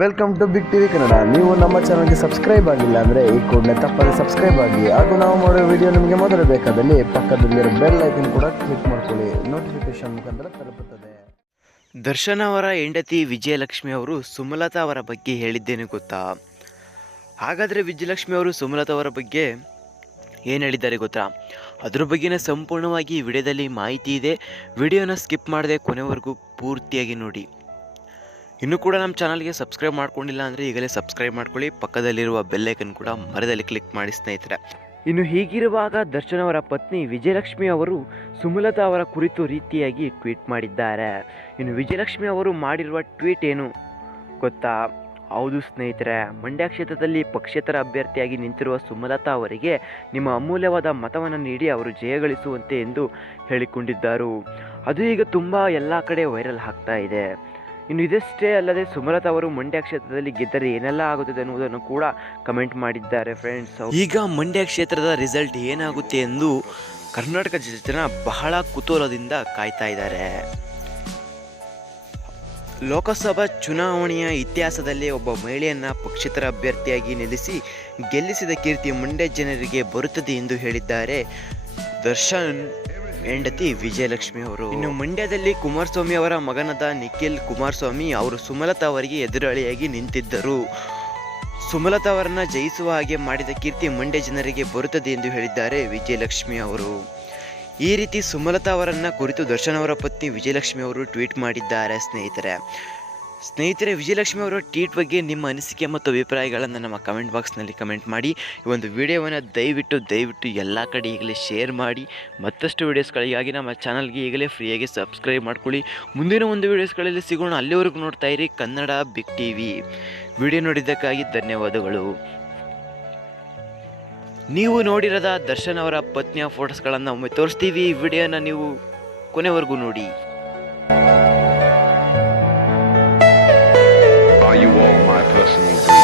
Welcome to big TV Kannada ನೀವು ನಮ್ಮ ಚಾನಲ್ಗೆ ಸಬ್ಸ್ಕ್ರೈಬ್ ಆಗಿಲ್ಲ ಅಂದರೆ ಈ ಕೂಡಲೇ ತಪ್ಪದೆ ಸಬ್ಸ್ಕ್ರೈಬ್ ಆಗಿ. ಹಾಗೂ ನಾವು ಮಾಡೋ ವಿಡಿಯೋ ನಿಮಗೆ ಮೊದಲು ಬೇಕಾದಲ್ಲಿ ಪಕ್ಕದಲ್ಲಿರೋ ಬೆಲ್ ಐಕನ್ ಕೂಡ ಕ್ಲಿಕ್ ಮಾಡ್ಕೊಳ್ಳಿ. ನೋಟಿಫಿಕೇಶನ್ ಮುಖಾಂತರ ತಲುಪುತ್ತದೆ. ದರ್ಶನ್ ಅವರ ಹೆಂಡತಿ ವಿಜಯಲಕ್ಷ್ಮಿ ಅವರು ಸುಮಲತಾ ಅವರ ಬಗ್ಗೆ ಹೇಳಿದ್ದೇನೆ ಗೊತ್ತಾ? ಹಾಗಾದರೆ ವಿಜಯಲಕ್ಷ್ಮಿ ಅವರು ಸುಮಲತಾ ಅವರ ಬಗ್ಗೆ ಏನು ಹೇಳಿದ್ದಾರೆ ಗೊತ್ತಾ? ಅದ್ರ ಬಗ್ಗೆನೇ ಸಂಪೂರ್ಣವಾಗಿ ವಿಡಿಯೋದಲ್ಲಿ ಮಾಹಿತಿ ಇದೆ. ವಿಡಿಯೋನ ಸ್ಕಿಪ್ ಮಾಡದೆ ಕೊನೆವರೆಗೂ ಪೂರ್ತಿಯಾಗಿ ನೋಡಿ. ಇನ್ನೂ ಕೂಡ ನಮ್ಮ ಚಾನಲ್ಗೆ ಸಬ್ಸ್ಕ್ರೈಬ್ ಮಾಡ್ಕೊಂಡಿಲ್ಲ ಅಂದರೆ ಈಗಲೇ ಸಬ್ಸ್ಕ್ರೈಬ್ ಮಾಡ್ಕೊಳ್ಳಿ. ಪಕ್ಕದಲ್ಲಿರುವ ಬೆಲ್ಲೈಕನ್ ಕೂಡ ಮರದಲ್ಲಿ ಕ್ಲಿಕ್ ಮಾಡಿ ಸ್ನೇಹಿತರೆ. ಇನ್ನು ಹೀಗಿರುವಾಗ ದರ್ಶನ್ ಅವರ ಪತ್ನಿ ವಿಜಯಲಕ್ಷ್ಮಿ ಅವರು ಸುಮಲತಾ ಅವರ ಕುರಿತು ರೀತಿಯಾಗಿ ಟ್ವೀಟ್ ಮಾಡಿದ್ದಾರೆ. ಇನ್ನು ವಿಜಯಲಕ್ಷ್ಮಿ ಅವರು ಮಾಡಿರುವ ಟ್ವೀಟ್ ಏನು ಗೊತ್ತಾ? ಹೌದು ಸ್ನೇಹಿತರೆ, ಮಂಡ್ಯ ಕ್ಷೇತ್ರದಲ್ಲಿ ಪಕ್ಷೇತರ ಅಭ್ಯರ್ಥಿಯಾಗಿ ನಿಂತಿರುವ ಸುಮಲತಾ ಅವರಿಗೆ ನಿಮ್ಮ ಅಮೂಲ್ಯವಾದ ಮತವನ್ನು ನೀಡಿ ಅವರು ಜಯಗಳಿಸುವಂತೆ ಎಂದು ಹೇಳಿಕೊಂಡಿದ್ದರು. ಅದು ಈಗ ತುಂಬ ಎಲ್ಲ ಕಡೆ ವೈರಲ್ ಆಗ್ತಾ ಇದೆ. ಇನ್ನು ಇದಷ್ಟೇ ಅಲ್ಲದೆ ಸುಮಲತಾ ಅವರು ಮಂಡ್ಯ ಕ್ಷೇತ್ರದಲ್ಲಿ ಗೆದ್ದರೆ ಏನೆಲ್ಲ ಆಗುತ್ತದೆ ಎನ್ನುವುದನ್ನು ಕೂಡ ಕಮೆಂಟ್ ಮಾಡಿದ್ದಾರೆ ಫ್ರೆಂಡ್ಸ್ ಈಗ ಮಂಡ್ಯ ಕ್ಷೇತ್ರದ ರಿಸಲ್ಟ್ ಏನಾಗುತ್ತೆ ಎಂದು ಕರ್ನಾಟಕ ಜನ ಬಹಳ ಕುತೂಹಲದಿಂದ ಕಾಯ್ತಾ ಇದ್ದಾರೆ. ಲೋಕಸಭಾ ಚುನಾವಣೆಯ ಇತಿಹಾಸದಲ್ಲಿ ಒಬ್ಬ ಮಹಿಳೆಯನ್ನು ಪಕ್ಷೇತರ ಅಭ್ಯರ್ಥಿಯಾಗಿ ನಿಲ್ಲಿಸಿ ಗೆಲ್ಲಿಸಿದ ಕೀರ್ತಿ ಮಂಡ್ಯ ಜನರಿಗೆ ಬರುತ್ತದೆ ಎಂದು ಹೇಳಿದ್ದಾರೆ. ದರ್ಶನ್ ಹೆಂಡತಿ ವಿಜಯಲಕ್ಷ್ಮಿ ಅವರು. ಇನ್ನು ಮಂಡ್ಯದಲ್ಲಿ ಕುಮಾರಸ್ವಾಮಿ ಅವರ ಮಗನಾದ ನಿಖಿಲ್ ಕುಮಾರಸ್ವಾಮಿ ಅವರು ಸುಮಲತಾ ಅವರಿಗೆ ಎದುರಾಳಿಯಾಗಿ ನಿಂತಿದ್ದರು. ಸುಮಲತಾ ಅವರನ್ನ ಜಯಿಸುವ ಹಾಗೆ ಮಾಡಿದ ಕೀರ್ತಿ ಮಂಡ್ಯ ಜನರಿಗೆ ಬರುತ್ತದೆ ಎಂದು ಹೇಳಿದ್ದಾರೆ ವಿಜಯಲಕ್ಷ್ಮಿ ಅವರು. ಈ ರೀತಿ ಸುಮಲತಾ ಅವರನ್ನ ಕುರಿತು ದರ್ಶನ್ ಅವರ ಪತ್ನಿ ವಿಜಯಲಕ್ಷ್ಮಿ ಅವರು ಟ್ವೀಟ್ ಮಾಡಿದ್ದಾರೆ ಸ್ನೇಹಿತರೆ. ಸ್ನೇಹಿತರೆ, ವಿಜಯಲಕ್ಷ್ಮಿ ಅವರ ಟ್ವೀಟ್ ಬಗ್ಗೆ ನಿಮ್ಮ ಅನಿಸಿಕೆ ಮತ್ತು ಅಭಿಪ್ರಾಯಗಳನ್ನು ನಮ್ಮ ಕಮೆಂಟ್ ಬಾಕ್ಸ್ನಲ್ಲಿ ಕಮೆಂಟ್ ಮಾಡಿ. ಈ ಒಂದು ವಿಡಿಯೋವನ್ನು ದಯವಿಟ್ಟು ದಯವಿಟ್ಟು ಎಲ್ಲ ಕಡೆ ಈಗಲೇ ಶೇರ್ ಮಾಡಿ. ಮತ್ತಷ್ಟು ವೀಡಿಯೋಸ್ಗಳಿಗಾಗಿ ನಮ್ಮ ಚಾನಲ್ಗೆ ಈಗಲೇ ಫ್ರೀಯಾಗಿ ಸಬ್ಸ್ಕ್ರೈಬ್ ಮಾಡ್ಕೊಳ್ಳಿ. ಮುಂದಿನ ಒಂದು ವೀಡಿಯೋಸ್ಗಳಲ್ಲಿ ಸಿಗೋಣ. ಅಲ್ಲಿವರೆಗೂ ನೋಡ್ತಾ ಇರಿ Kannada big T V video ನೋಡಿದ್ದಕ್ಕಾಗಿ ಧನ್ಯವಾದಗಳು. ನೀವು ನೋಡಿರದ ದರ್ಶನ್ ಅವರ ಪತ್ನಿಯ ಫೋಟೋಸ್ಗಳನ್ನು ಒಮ್ಮೆ ತೋರಿಸ್ತೀವಿ. ಈ ವಿಡಿಯೋನ ನೀವು ಕೊನೆವರೆಗೂ ನೋಡಿ. wall my personal